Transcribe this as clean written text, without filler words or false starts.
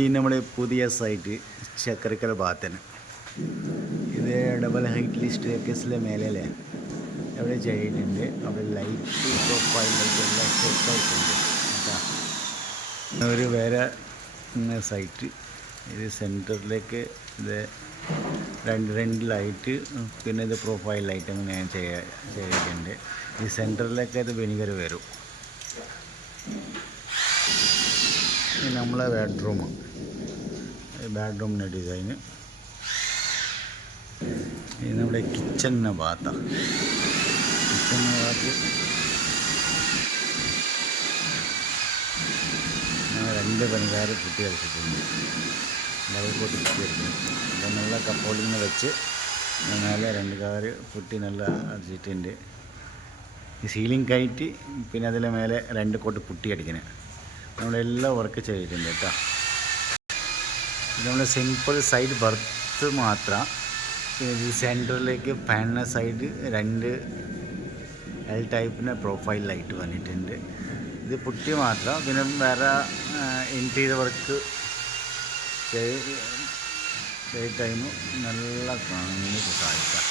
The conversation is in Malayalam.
ഈ നമ്മുടെ പുതിയ സൈറ്റ് ചക്കരക്കൽ ഭാഗത്തിന് ഇത് ഡബിൾ ഹൈറ്റ് ലിസ്റ്റ് കേസിലെ മേലെ അവിടെ ചെയ്തിട്ടുണ്ട്. അവിടെ ലൈറ്റ് പ്രൊഫൈൽ ലൈറ്റ് എല്ലാം സെറ്റ് ആയിട്ടുണ്ട് കേട്ടോ. ഒരു വേറെ സൈറ്റ് ഇത് സെൻറ്ററിലേക്ക് ഇത് രണ്ട് ലൈറ്റ് പിന്നെ ഇത് പ്രൊഫൈൽ ലൈറ്റ് അങ്ങനെ ഞാൻ ചെയ്തിട്ടുണ്ട്. ഈ സെൻറ്ററിലേക്ക് ഇത് വിനിഗർ വരും. നമ്മളെ ബെഡ്റൂമിൻ്റെ ഡിസൈന് ഇത് നമ്മുടെ കിച്ചണിൻ്റെ ഭാഗത്ത് രണ്ട് പണിക്കാർ കുട്ടി കളിച്ചിട്ടുണ്ട്. ഡബിൾ കോട്ട് കുട്ടി കളിക്കുന്നു. അപ്പം നല്ല കപ്പോളിങ് വെച്ച് മേലെ രണ്ട് കാറ് കുട്ടി നല്ല അടിച്ചിട്ടുണ്ട്. ഈ സീലിംഗ് കയറ്റി പിന്നെ അതിലെ മേലെ രണ്ട് കോട്ട് പുട്ടി അടിക്കുന്നത് നമ്മളെല്ലാം വർക്ക് ചെയ്തിട്ടുണ്ട് കേട്ടോ. ഇത് നമ്മൾ സിമ്പിൾ സൈഡ് ബർത്ത് മാത്രം. ഈ സെൻറ്ററിലേക്ക് ഫാനിൻ്റെ സൈഡ് രണ്ട് എൽ ടൈപ്പിന് പ്രൊഫൈൽ ലൈറ്റ് വന്നിട്ടുണ്ട്. ഇത് പുട്ടി മാത്രം. പിന്നെ വേറെ ഇൻറ്റീരിയർ വർക്ക് ചെയ്ത് ടൈം നല്ല കാണുന്നത് സഹായിക്കാം.